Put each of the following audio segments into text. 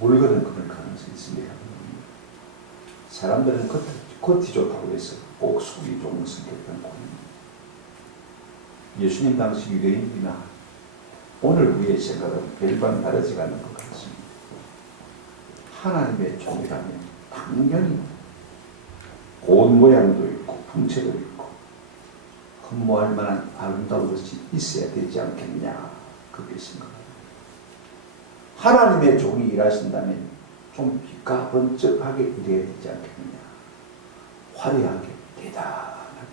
물건은 그럴 가능성이 있습니다. 사람들은 겉이 좋다고 해서 꼭 속이 좋은 성격은 아닙니다. 예수님 당시 유대인이나 오늘 우리의 생각은 별반 다르지가 않는 것 같습니다. 하나님의 종이라면 당연히 고운 모양도 있고 풍채도 있고 흠모할 만한 아름다운 것이 있어야 되지 않겠냐, 그렇게 생각합니다. 하나님의 종이 일하신다면 좀 빛과 번쩍하게 일해야 되지 않겠느냐, 화려하게, 대단하게,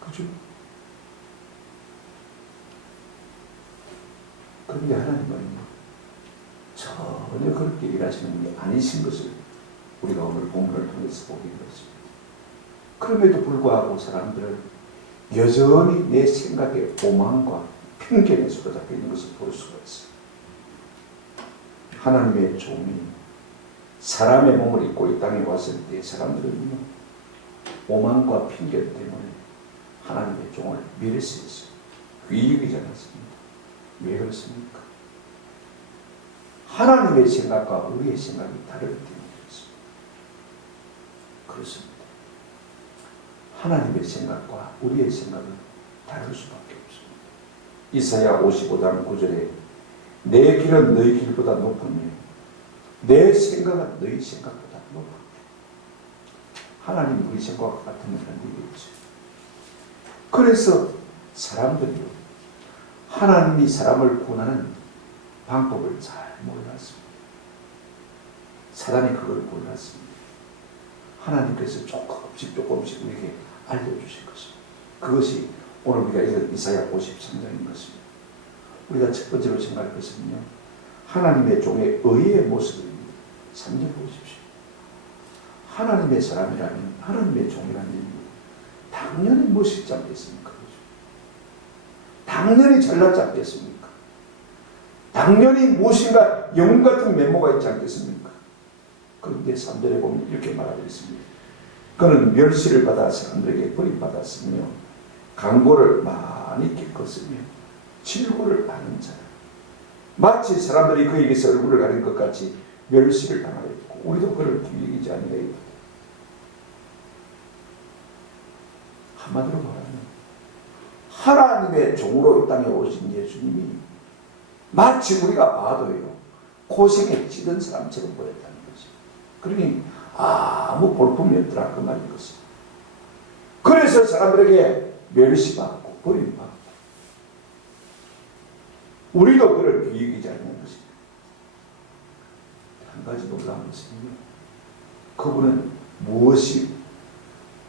그죠? 그런데 하나님은 전혀 그렇게 일하시는 게 아니신 것을 우리가 오늘 본문을 통해서 보게 되었습니다. 그럼에도 불구하고 사람들은 여전히 내 생각의 오만과 편견에 사로잡혀 있는 것을 볼 수가 있어요. 하나님의 종이 사람의 몸을 입고 이 땅에 왔을 때 사람들은 오만과 편견 때문에 하나님의 종을 멸시했어요. 귀이기지 않았습니다. 왜 그렇습니까? 하나님의 생각과 우리의 생각이 다르기 때문에 그렇습니다. 그렇습니다. 하나님의 생각과 우리의 생각은 다를 수밖에 없습니다. 이사야 55장 9절에 내 길은 너희 길보다 높으며 내 생각은 너희 생각보다 높아. 하나님 우리 생각과 같으면 안 되겠죠. 그래서 사람들이 하나님이 사람을 구원하는 방법을 잘 몰랐습니다. 사단이 그걸 몰랐습니다. 하나님께서 조금씩 우리에게 알려주신 것입니다. 그것이 오늘 우리가 읽은 이사야 53장인 것입니다. 우리가 첫 번째로 생각할 것은요, 하나님의 종의 의의 모습입니다. 3절 보십시오. 하나님의 사람이라면, 하나님의 종이라면 당연히 멋있지 않겠습니까? 당연히 잘났지 않겠습니까? 당연히 무엇인가 영웅 같은 면모가 있지 않겠습니까? 그런데 3절에 보면 이렇게 말하고 있습니다. 그는 멸시를 받아 사람들에게 버림받았으며 강고를 많이 겪었으며 질고를 아는 자라. 마치 사람들이 그에게서 얼굴을 가린 것 같이 멸시를 당하였고 우리도 그를 뒤이기지 아니하였다. 한마디로 말하면 하나님의 종으로 이 땅에 오신 예수님이 마치 우리가 봐도요 고생에 찌든 사람처럼 보였다는 거죠. 그러니 아무 볼품이 없더라 그 말인 것입니다. 그래서 사람들에게 멸시받고 버림받고 우리도 그를 비이기지 않는 것입니다. 한 가지 놀라운 것은요, 그분은 무엇이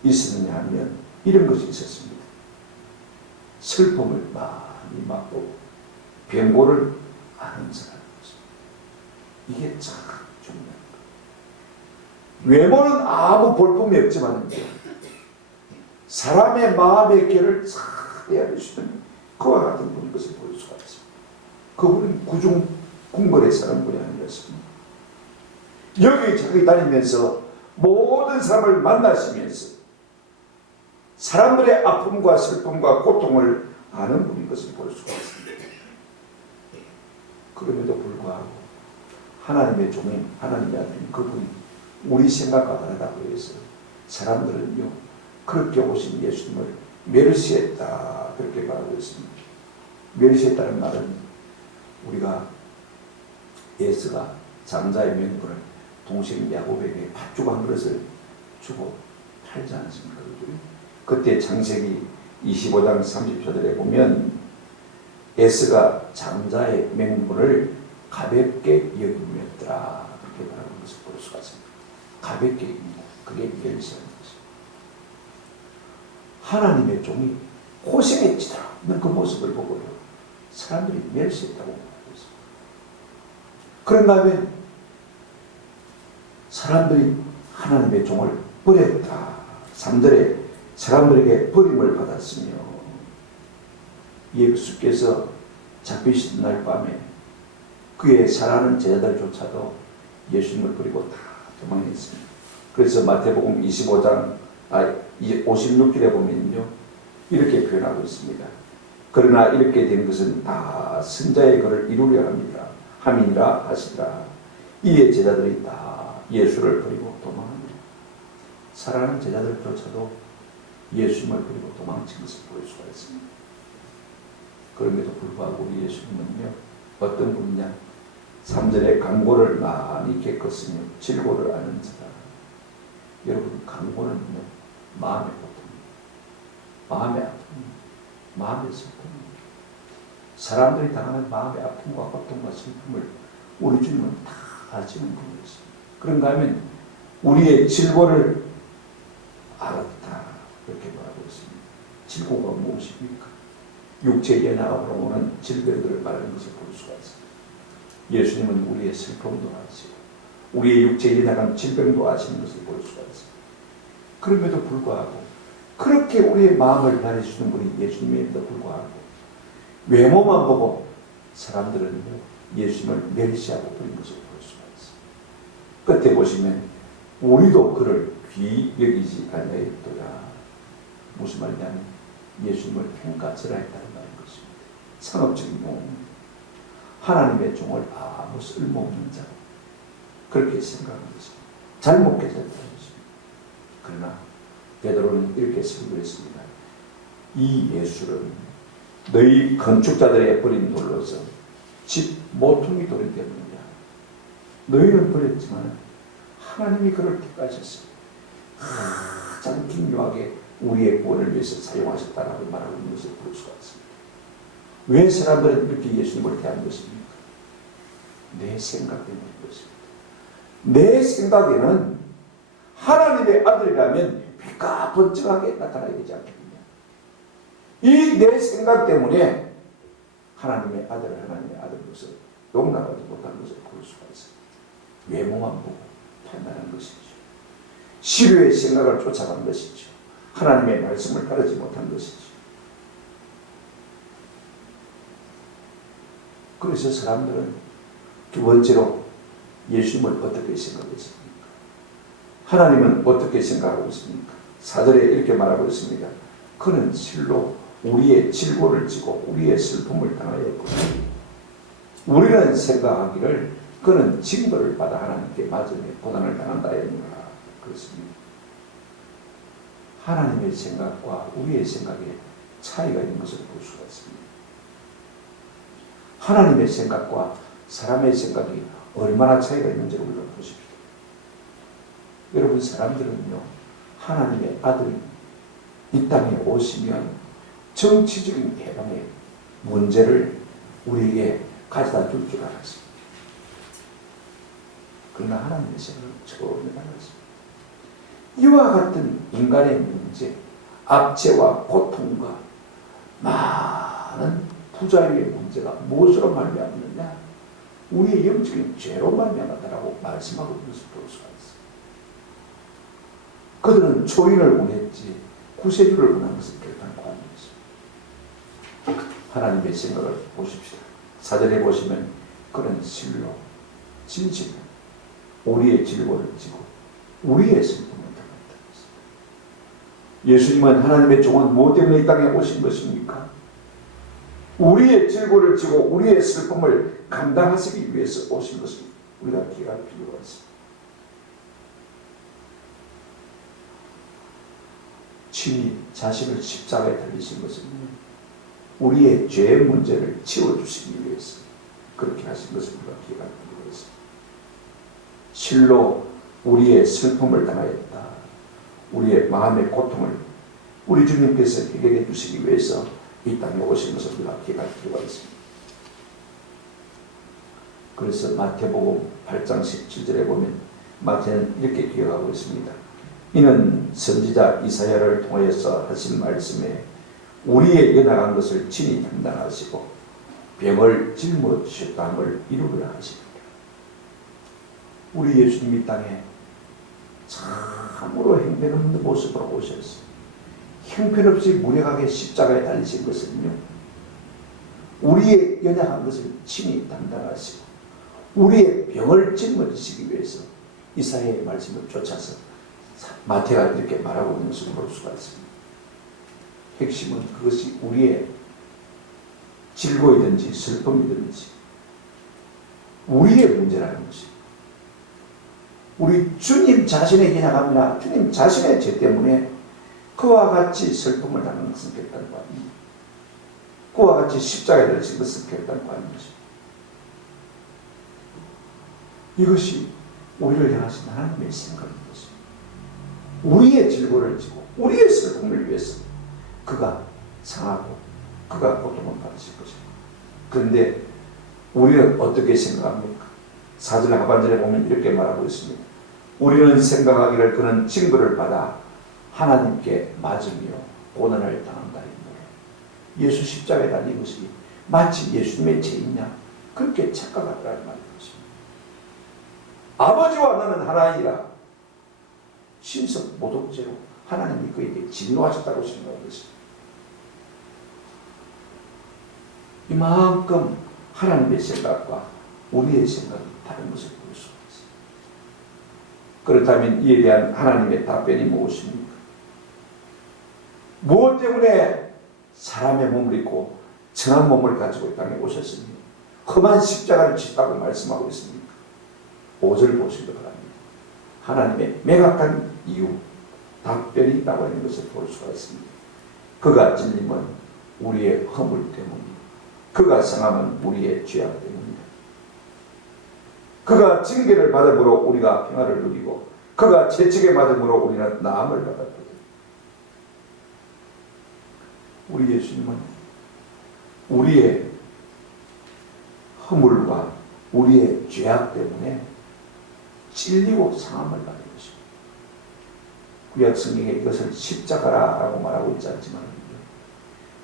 있었느냐 하면 이런 것이 있었습니다. 슬픔을 많이 맛보고 변고를 아는 사람인 것입니다. 이게 참 중요한 거예요. 외모는 아무 볼품이 없지만 사람의 마음의 결을 잘 헤아릴 수 있는 그와 같은 분인 것을 볼 수가 있습니다. 그분은 구중 궁궐에 사는 분이 아니었습니다. 여기 저기 다니면서 모든 사람을 만나시면서 사람들의 아픔과 슬픔과 고통을 아는 분인 것을 볼 수가 있습니다. 그럼에도 불구하고 하나님의 종인 하나님의 아들인 그분이 우리 생각과 다르다고 해서 사람들은요 그렇게 오신 예수님을 멸시했다 그렇게 말하고 있습니다. 멸시했다는 말은 우리가 예수가 장자의 명분을 동생 야곱에게 팥죽 한 그릇을 주고 팔지 않습니까? 그때 창세기 25장 30절에 보면 에스가 장자의 맹분을 가볍게 여김이었더라 그렇게 말하는 것을 볼 수가 있습니다. 가볍게 여깁니다. 그게 멸시하는 것입니다. 하나님의 종이 고생에 찌들어있는 그 모습을 보고요 사람들이 멸시했다고 말하고 있습니다. 그런가 하면 사람들이 하나님의 종을 버렸다. 3절에 사람들에게 버림을 받았으며 예수께서 잡히신 날 밤에 그의 사랑하는 제자들조차도 예수님을 버리고 다 도망했습니다. 그래서 마태복음 55장 56절에 보면요 이렇게 표현하고 있습니다. 그러나 이렇게 된 것은 다 선자의 글을 이루려 함이니라 하시더라. 이에 제자들이 다 예수를 버리고 도망합니다. 사랑하는 제자들조차도 예수님을 버리고 도망친 것을 볼 수가 있습니다. 그럼에도 불구하고 우리 예수님은요, 어떤 분이냐? 3절에 강고를 많이 겪었으며 질고를 아는 자다. 여러분, 강고는요, 마음의 고통입니다. 마음의 아픔입니다. 마음의 슬픔입니다. 사람들이 당하는 마음의 아픔과 고통과 슬픔을 우리 주님은 다 아시는 분이었습니다. 그런가 하면 우리의 질고를 알았다, 이렇게 말하고 있습니다. 질고가 무엇입니까? 육체의 연약함으로 오는 질병들을 말하는 것을 볼 수가 있습니다. 예수님은 우리의 슬픔도 아시고 우리의 육체의 연약함, 질병도 아시는 것을 볼 수가 있습니다. 그럼에도 불구하고 그렇게 우리의 마음을 다루시는 분이 예수님임에도 불구하고 외모만 보고 사람들은 예수님을 멸시하고 버린 것을 볼 수가 있습니다. 끝에 보시면 우리도 그를 귀히 여기지 아니하였도다. 무슨 말이냐면 예수님을 평가절하했다는 말인 것입니다. 상업적인 용어입니다. 하나님의 종을 아무 쓸모없는 자로 그렇게 생각하는 것입니다. 잘못 깨달았다는 것입니다. 그러나 베드로는 이렇게 선고했습니다. 이 예수는 너희 건축자들의 버린 돌로서 집 모퉁이 돌이 되느냐. 너희는 버렸지만 하나님이 그를 택하셨습니다. 가장 중요하게 우리의 구원을 위해서 사용하셨다라고 말하고 있는 것을 볼 수가 있습니다. 왜 사람들은 이렇게 예수님을 대한 것입니까? 내 생각 때문인 것입니다. 내 생각에는 하나님의 아들이라면 빛과 번쩍하게 나타나야 되지 않겠느냐. 이 내 생각 때문에 하나님의 아들로서 용납하지 못한 것을 볼 수가 있습니다. 외모만 보고 판단한 것이죠. 시류의 생각을 쫓아간 것이죠. 하나님의 말씀을 따르지 못한 것이죠. 그래서 사람들은 두 번째로 예수님을 어떻게 생각했습니까? 하나님은 어떻게 생각하고 있습니까? 4절에 이렇게 말하고 있습니다. 그는 실로 우리의 질고를 지고 우리의 슬픔을 당하였거든요. 우리는 생각하기를 그는 징벌을 받아 하나님께 맞으며 고난을 당한다 했노라. 그렇습니다. 하나님의 생각과 우리의 생각에 차이가 있는 것을 볼 수가 있습니다. 하나님의 생각과 사람의 생각이 얼마나 차이가 있는지를 우리가 보십시오. 여러분, 사람들은요, 하나님의 아들이 이 땅에 오시면 정치적인 해방의 문제를 우리에게 가져다 줄 줄 알았습니다. 그러나 하나님의 생각은 전혀 달랐습니다. 이와 같은 인간의 문제, 압제와 고통과 많은 부자유의 문제가 무엇으로 말미암느냐? 우리의 영적인 죄로 말미암았다라고 말씀하고 있는 것을 볼 수가 있습니다. 그들은 초인을 원했지 구세주를 원하는 것을 결단코 아니었습니다. 하나님의 생각을 보십시오. 4절에 보시면 그는 실로 진실로 우리의 질고를 지고 우리의 슬픔을 당했다. 예수님은 하나님의 종은 무엇 때문에 이 땅에 오신 것입니까? 우리의 질고를 지고 우리의 슬픔을 감당하시기 위해서 오신 것을 우리가 기억할 필요가 있습니다. 친히 자신을 십자가에 달리신 것은 우리의 죄의 문제를 치워주시기 위해서 그렇게 하신 것을 우리가 기억할 필요가 있습니다. 실로 우리의 슬픔을 당하였다. 우리의 마음의 고통을 우리 주님께서 해결해 주시기 위해서 이 땅에 오신 것을 우리가 기억할 필요가 있습니다. 그래서 마태복음 8장 17절에 보면 마태는 이렇게 기억하고 있습니다. 이는 선지자 이사야를 통하여서 하신 말씀에 우리의 연약한 것을 친히 담당하시고 병을 짊어지셨다함을 이루려 하십니다. 우리 예수님 이 땅에 참으로 형편없는 모습으로 오셨습니다. 형편없이 무력하게 십자가에 달리신 것은요, 우리의 연약한 것을 친히 담당하시고 우리의 병을 짊어지시기 위해서 이사야의 말씀을 쫓아서 마태가 이렇게 말하고 있는 것을 볼 수가 있습니다. 핵심은 그것이 우리의 질고이든지 슬픔이든지 우리의 문제라는 것입니다. 우리 주님 자신에게 나갑니다. 주님 자신의 죄 때문에 그와 같이 슬픔을 당하는 것은 결단과 아닙니다. 그와 같이 십자가에 달리신 것은 결단과 아닙니다. 이것이 우리를 향하신 하나님의 생각인 것입니다. 우리의 질고를 지고 우리의 슬픔을 위해서 그가 상하고 그가 고통을 받으실 것입니다. 그런데 우리는 어떻게 생각합니까? 사절 하반절에 보면 이렇게 말하고 있습니다. 우리는 생각하기를 그는 징벌을 받아 하나님께 맞으며 고난을 당한다입니다. 예수 십자가에 달린 것이 마치 예수님의 죄이냐 그렇게 착각하더라는 말인 것입니다. 아버지와 나는 하나이라 신성 모독죄로 하나님이 그에게 진노하셨다고 생각한 것입니다. 이만큼 하나님의 생각과 우리의 생각이 다른 것을 볼 수 있습니다. 그렇다면 이에 대한 하나님의 답변이 무엇입니까? 무엇 때문에 사람의 몸을 입고 천한 몸을 가지고 이 땅에 오셨습니까? 험한 십자가를 지다고 말씀하고 있습니까? 5절 보시기 바랍니다. 하나님의 매각한 이유, 답변이 있다고 하는 것을 볼 수가 있습니다. 그가 찔림은 우리의 허물 때문입니다. 그가 상함은 우리의 죄악 때문입니다. 그가 징계를 받음으로 우리가 평화를 누리고 그가 채찍에 맞음으로 우리는 나음을 받았거든요. 우리 예수님은 우리의 허물과 우리의 죄악 때문에 찔리고 상함을 받은 것입니다. 구약 성경에 이것을 십자가라고 말하고 있지 않지만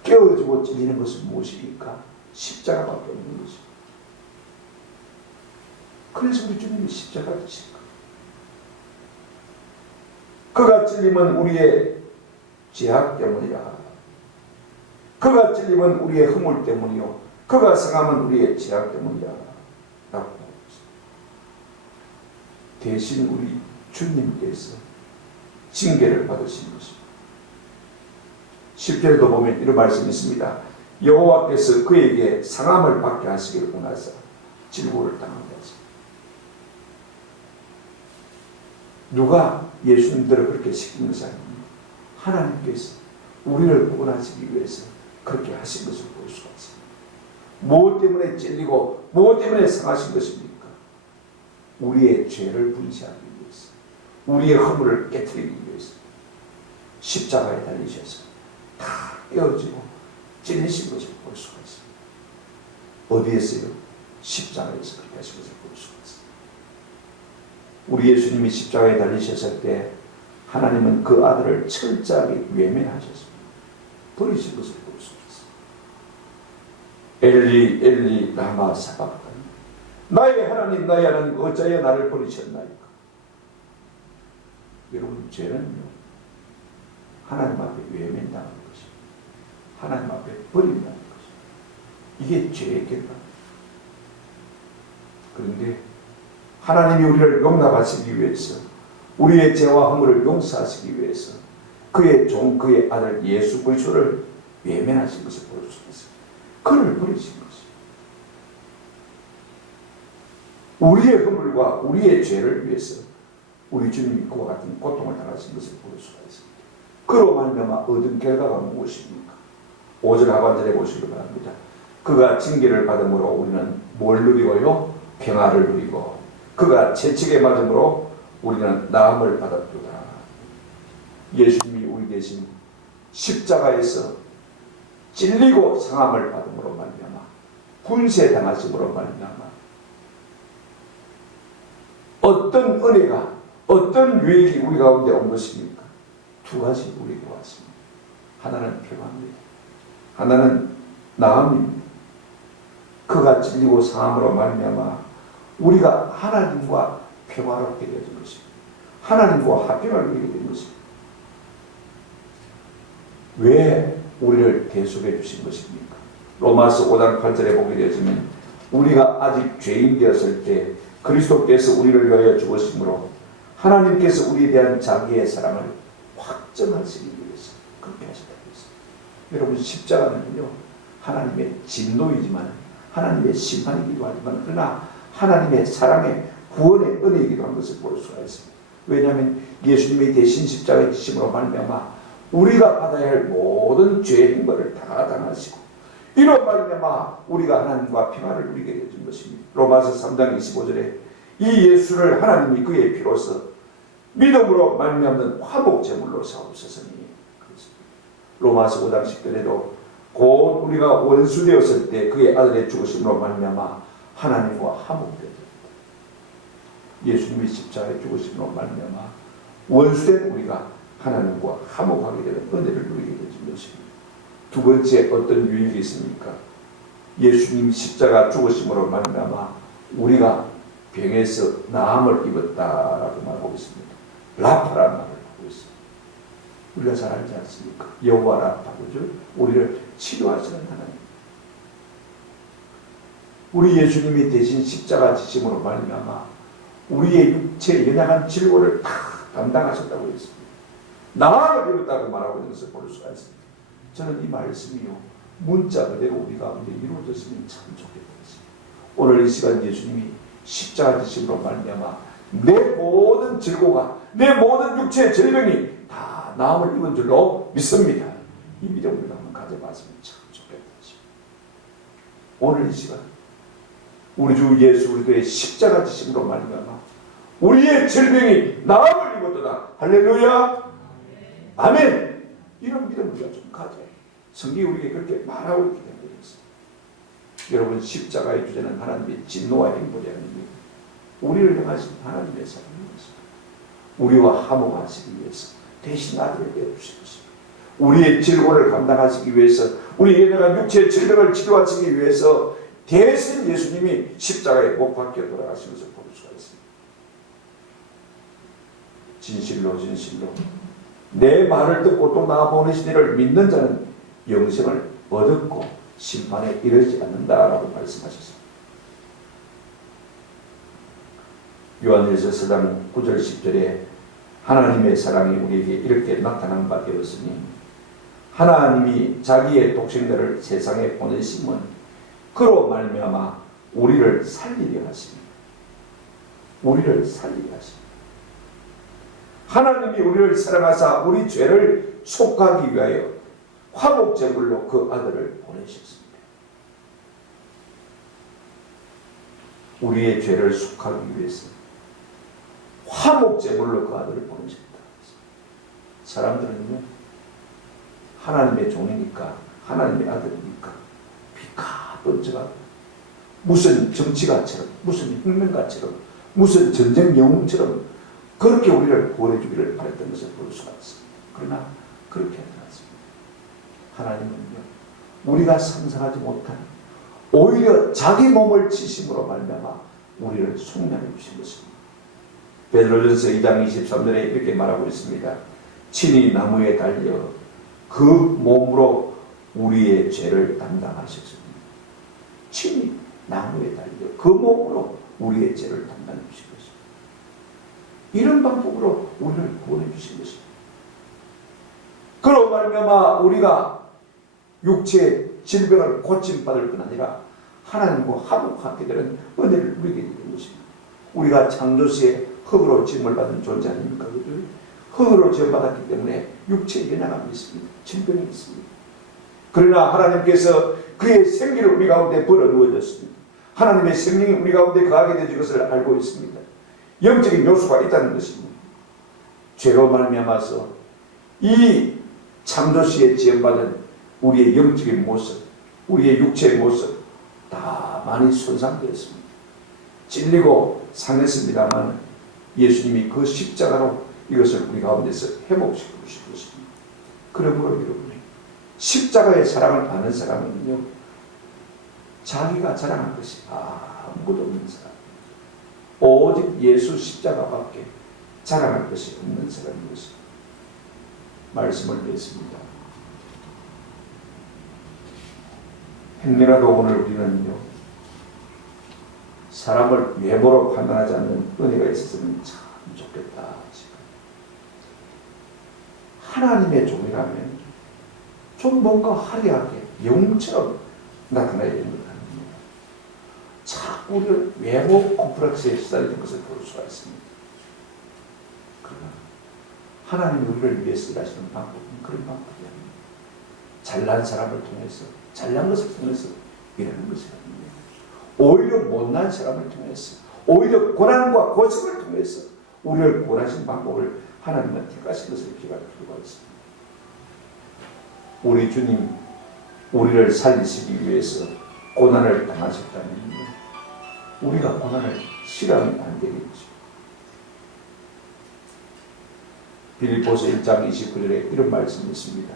깨어지고 찔리는 것은 무엇입니까? 십자가밖에 없는 것입니다. 그래서 우리 주님이 십자가를 지신 거예요. 그가 찔림은 우리의 죄악 때문이라. 그가 찔림은 우리의 허물 때문이요. 그가 상함은 우리의 죄악 때문이라. 라고 하고 있습니다. 대신 우리 주님께서 징계를 받으신 것입니다. 10절에도 보면 이런 말씀이 있습니다. 여호와께서 그에게 상함을 받게 하시기를 원하사 질고를 당하게 하십니다. 누가 예수님들을 그렇게 시킨 것이 아닙니다. 하나님께서 우리를 구원하시기 위해서 그렇게 하신 것을 볼 수가 있습니다. 무엇 때문에 찔리고 무엇 때문에 상하신 것입니까? 우리의 죄를 분시하기 위해서, 우리의 허물을 깨트리기 위해서 십자가에 달리셔서 다 깨어지고 찔리신 것을 볼 수가 있습니다. 어디에서요? 십자가에서 그렇게 하신 것을 볼 수가 있습니다. 우리 예수님이 십자가에 달리셨을 때 하나님은 그 아들을 철저하게 외면하셨습니다. 버리신 것을 볼 수가 있습니다. 엘리 엘리 라마 사박다니 나의 하나님 어찌하여 나를 버리셨나이까. 여러분 죄는요 하나님 앞에 외면당하는 것입니다. 하나님 앞에 버린다는 것입니다. 이게 죄의 결과입니다. 그런데 하나님이 우리를 용납하시기 위해서 우리의 죄와 허물을 용서하시기 위해서 그의 종 그의 아들 예수 그리스도를 외면하신 것을 볼 수 있습니다. 그를 버리신 것입니다. 우리의 허물과 우리의 죄를 위해서 우리 주님이 그와 같은 고통을 당하신 것을 볼 수가 있습니다. 그로 말미암아 얻은 결과가 무엇입니까? 5절 하반절에 보시기 바랍니다. 그가 징계를 받음으로 우리는 뭘 누리고요? 평화를 누리고 그가 채찍에 맞음으로 우리는 나음을 받았도다. 예수님이 우리 대신 십자가에서 찔리고 상함을 받음으로 말미암아 군세당하심으로 말미암아 어떤 은혜가 어떤 유익이 우리 가운데 온 것입니까? 두 가지 우리에게 왔습니다. 하나는 평화입니다. 하나는 나음입니다. 그가 찔리고 상함으로 말미암아 우리가 하나님과 평화롭게 되어진 것입니다. 하나님과 화평을 누리게 된 것입니다. 왜 우리를 대속해 주신 것입니까? 로마서 5장 8절에 보게 되어지면 우리가 아직 죄인 되었을 때 그리스도께서 우리를 위하여 죽으심으로 하나님께서 우리에 대한 자기의 사랑을 확정하시기 위해서 그렇게 하셨다고 했습니다. 여러분 십자가는요 하나님의 진노이지만 하나님의 심판이기도 하지만 그러나 하나님의 사랑의 구원의 은혜이기도 한 것을 볼 수가 있습니다. 왜냐하면 예수님의 대신 십자가의 지심으로 말미암아 우리가 받아야 할 모든 죄의 행벌을 다 당하시고 이로 말미암아 우리가 하나님과 평화를 누리게 되는 것입니다. 로마서 3장 25절에 이 예수를 하나님이 그의 피로써 믿음으로 말미암는 화목 제물로 사옵소서니 그렇습니다. 로마서 5장 10절에도 곧 우리가 원수 되었을 때 그의 아들의 죽으심으로 말미암아 하나님과 화목되었다. 예수님의 십자가의 죽으심으로 말미암아 원수된 우리가 하나님과 화목하게 되는 은혜를 누리게 되는 것입니다. 두 번째 어떤 유익이 있습니까? 예수님 십자가 죽으심으로 말미암아 우리가 병에서 나음을 입었다라고 말하고 있습니다. 라파라는 말을 하고 있습니다. 우리가 잘 알지 않습니까? 여호와 라파, 그죠? 우리를 치료하시는 하나님. 우리 예수님이 대신 십자가 지심으로 말미암아 우리의 육체의 연약한 질고를 다 담당하셨다고 했습니다. 나음을 입었다고 말하고 있는 것을 볼 수가 있습니다. 저는 이 말씀이요 문자 그대로 우리 가운데 이루어졌으면 참 좋겠습니다. 오늘 이 시간 예수님이 십자가 지심으로 말미암아 내 모든 질고가 내 모든 육체의 질병이 다 나음을 입은 줄로 믿습니다. 이 믿음을 한번 가져봤으면 참 좋겠다. 오늘 이 시간 우리 주 예수 그리스도의 십자가 지심으로 말미암아 우리의 질병이 나음을 입었도다. 할렐루야. 아멘. 이런 믿음을 우리가 좀 가져요. 성경이 우리에게 그렇게 말하고 있기 때문에 그렇습니다. 여러분 십자가의 주제는 하나님의 진노와 행복이 아닙니다. 우리를 향하신 하나님의 사랑입니다. 우리와 화목하시기 위해서 대신 아들을 내주신 것입니다. 우리의 질고를 감당하시기 위해서 우리 연약한 육체의 질병을 치료하시기 위해서 대신 예수님이 십자가에 못 박혀 돌아가신 것을 볼 수가 있습니다. 진실로 진실로 내 말을 듣고 또 나 보내신 이를 믿는 자는 영생을 얻었고 심판에 이르지 않는다라고 말씀하셨습니다. 요한일서 4장 9절 10절에 하나님의 사랑이 우리에게 이렇게 나타난 바 되었으니 하나님이 자기의 독생자를 세상에 보내심은 그로 말미암아 우리를 살리려 하십니다. 우리를 살리려 하십니다. 하나님이 우리를 사랑하사 우리 죄를 속하기 위하여 화목제물로 그 아들을 보내셨습니다. 우리의 죄를 속하기 위해서 화목제물로 그 아들을 보내셨다. 사람들은요 하나님의 종이니까 하나님의 아들이니까 비가 번져가 무슨 정치가처럼 무슨 혁명가처럼 무슨 전쟁 영웅처럼 그렇게 우리를 구원해주기를 바랬던 것을 볼 수가 있습니다. 그러나 그렇게 하지 않습니다. 하나님은요 우리가 상상하지 못한 오히려 자기 몸을 치심으로 말미암아 우리를 속량해 주신 것입니다. 베드로전서 2장 23절에 이렇게 말하고 있습니다. 친히 나무에 달려 그 몸으로 우리의 죄를 담당하셨습니다. 친히 나무에 달려 그 몸으로 우리의 죄를 담당해 주신 것입니다. 이런 방법으로 우리를 구원해 주신 것입니다. 그로 말미암아 우리가 육체의 질병을 고침받을 뿐 아니라 하나님과 화목하게 되는 은혜를 누리게 되는 것입니다. 우리가 창조시에 흙으로 지음을 받은 존재 아닙니까? 흙으로 지음받았기 때문에 육체에 연약함이 있습니다. 질병이 있습니다. 그러나 하나님께서 그의 생기를 우리 가운데 불어넣어줬습니다. 하나님의 생명이 우리 가운데 거하게 되는 것을 알고 있습니다. 영적인 요소가 있다는 것입니다. 죄로 말미암아서 이 창조시에 지음받은 우리의 영적인 모습, 우리의 육체의 모습 다 많이 손상되었습니다. 찔리고 상했습니다만 예수님이 그 십자가로 이것을 우리 가운데서 회복시켜 주신 것입니다. 그러므로 여러분이 십자가의 사랑을 아는 사람은요 자기가 자랑할 것이 아무것도 없는 사람, 오직 예수 십자가밖에 자랑할 것이 없는 사람인 것입니다. 말씀을 드렸습니다. 행여라도 오늘 우리는요 사람을 외모로 판단하지 않는 은혜가 있었으면 참 좋겠다. 하나님의 종이라면 좀 뭔가 화려하게 영웅처럼 나타나야 되는 것 같습니다. 자꾸 우리를 외모 콤플렉스에 시달리는 것을 볼 수가 있습니다. 그러나 하나님이 우리를 위해서 일하시는 방법은 그런 방법이 아닙니다. 잘난 사람을 통해서, 잘난 것을 통해서 일하는 것이 아닙니다. 오히려 못난 사람을 통해서, 오히려 고난과 고생을 통해서 우리를 구원하신 방법을 하나님은 택하신 것을 기억할 필요가 있습니다. 우리 주님, 우리를 살리시기 위해서 고난을 당하셨다면 우리가 고난을 싫어하면 안 되겠죠. 빌립보서 1장 29절에 이런 말씀이 있습니다.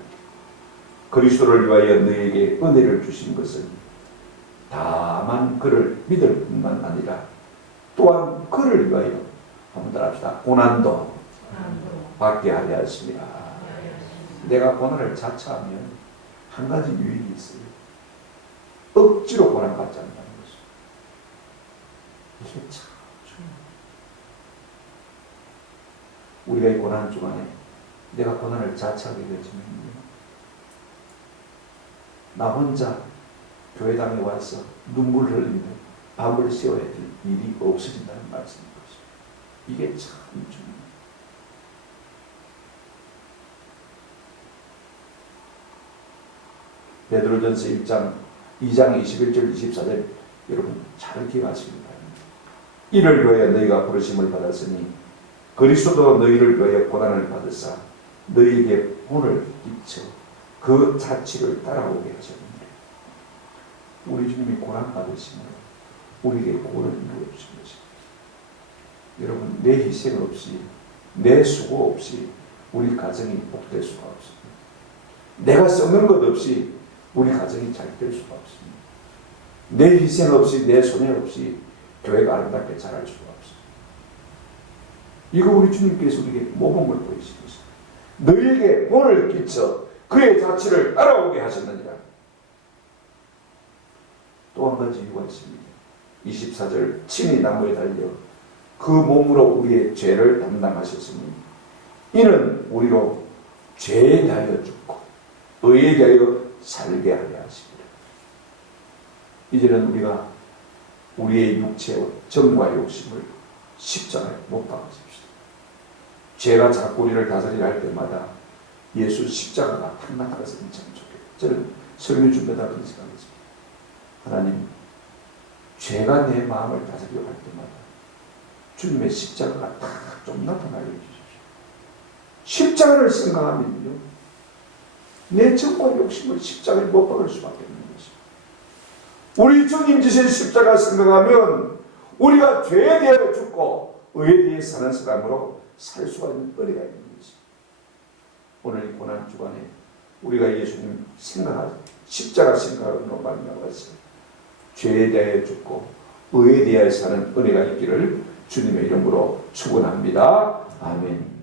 그리스도를 위하여 너에게 은혜를 주신 것은 다만 그를 믿을 뿐만 아니라 또한 그를 위하여 한번 따라합시다. 고난도 받게 하려 하십니다. 내가 고난을 자처하면 한 가지 유익이 있어요. 억지로 고난받지 않는다는 거죠. 이게 참 중요해요. 우리가 이 고난 중간에 내가 고난을 자처하게 되지만 나 혼자 교회당에 와서 눈물 흘리며 밥을 씌워야 될 일이 없어진다는 말씀인 거죠. 이게 참 중요해요. 베드로전서 2장 21절 24절 여러분 잘 기억하시기 바랍니다. 이를 위하여 너희가 부르심을 받았으니 그리스도도 너희를 위하여 고난을 받으사 너희에게 본을 끼쳐 그 자취를 따라오게 하셨느니라. 우리 주님이 고난 받으심으로 우리에게 구원을 이루어 주신 것입니다. 여러분 내 희생 없이 내 수고 없이 우리 가정이 복될 수가 없습니다. 내가 썩는 것 없이 우리 가정이 잘 될 수가 없습니다. 내 희생 없이 내 손해 없이 교회가 아름답게 자랄 수가 없습니다. 이거 우리 주님께서 우리에게 모범을 보이신 것입니다. 너희에게 본을 끼쳐 그의 자취를 따라오게 하셨느니라. 또 한 가지 이유가 있습니다. 24절 친히 나무에 달려 그 몸으로 우리의 죄를 담당하셨으니 이는 우리로 죄에 대하여 죽고 의에 대하여 살게 하려 하십니다. 이제는 우리가 우리의 육체의 정과 욕심을 십자가에 못 박으십시다. 죄가 자꾸 우리를 다스리려 할 때마다 예수 십자가가 탁 나타났으면 참 좋겠다. 저는 설교 준비하다 그런 생각했습니다. 하나님, 죄가 내 마음을 다스리려 할 때마다 주님의 십자가가 딱 좀 나타나게 해주십시오. 십자가를 생각하면요, 내 정과 욕심을 십자가에 못 박을 수밖에 없는 것입니다. 우리 주님 지신 십자가 생각하면 우리가 죄에 대하여 죽고 의에 대해 사는 사람으로 살 수가 있는 은혜가 있는 것입니다. 오늘 이 고난 주간에 우리가 예수님 생각하는 십자가 생각으로 말미암아서 죄에 대하여 죽고 의에 대하여 사는 은혜가 있기를 주님의 이름으로 축원합니다. 아멘.